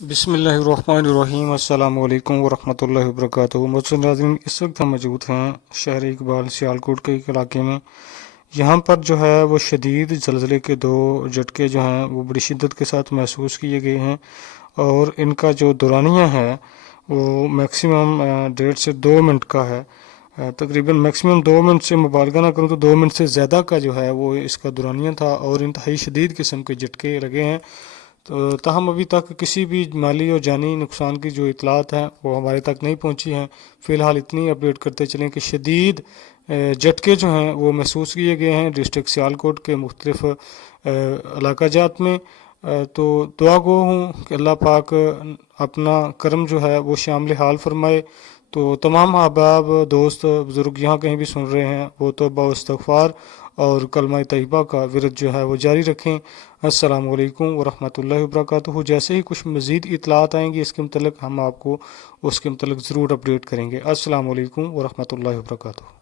بسم اللہ الرحمن الرحیم۔ السلام علیکم ورحمۃ اللہ وبرکاتہ۔ معزز ناظرین، اس وقت ہم موجود ہیں شہر اقبال سیالکوٹ کے ایک علاقے میں۔ یہاں پر جو ہے وہ شدید زلزلے کے 2 جھٹکے جو ہیں وہ بڑی شدت کے ساتھ محسوس کیے گئے ہیں، اور ان کا جو دورانیہ ہے وہ میکسیمم 1.5 سے 2 منٹ کا ہے۔ تقریباً میکسیمم 2 منٹ سے مبالغہ نہ کروں تو 2 منٹ سے زیادہ کا جو ہے وہ اس کا دورانیہ تھا، اور انتہائی شدید قسم کے جھٹکے لگے ہیں۔ تو تاہم ابھی تک کسی بھی مالی اور جانی نقصان کی جو اطلاعات ہیں وہ ہمارے تک نہیں پہنچی ہیں۔ فی الحال اتنی اپڈیٹ کرتے چلیں کہ شدید جھٹکے جو ہیں وہ محسوس کیے گئے ہیں ڈسٹرکٹ سیالکوٹ کے مختلف علاقہ جات میں۔ تو دعا گو ہوں کہ اللہ پاک اپنا کرم جو ہے وہ شامل حال فرمائے۔ تو تمام احباب، دوست، بزرگ یہاں کہیں بھی سن رہے ہیں وہ توبہ و استغفار اور کلمہ طیبہ کا ورد جو ہے وہ جاری رکھیں۔ السلام علیکم ورحمۃ اللہ وبرکاتہ۔ جیسے ہی کچھ مزید اطلاعات آئیں گی اس کے متعلق ہم آپ کو اس کے متعلق ضرور اپڈیٹ کریں گے۔ السلام علیکم ورحمۃ اللہ وبرکاتہ۔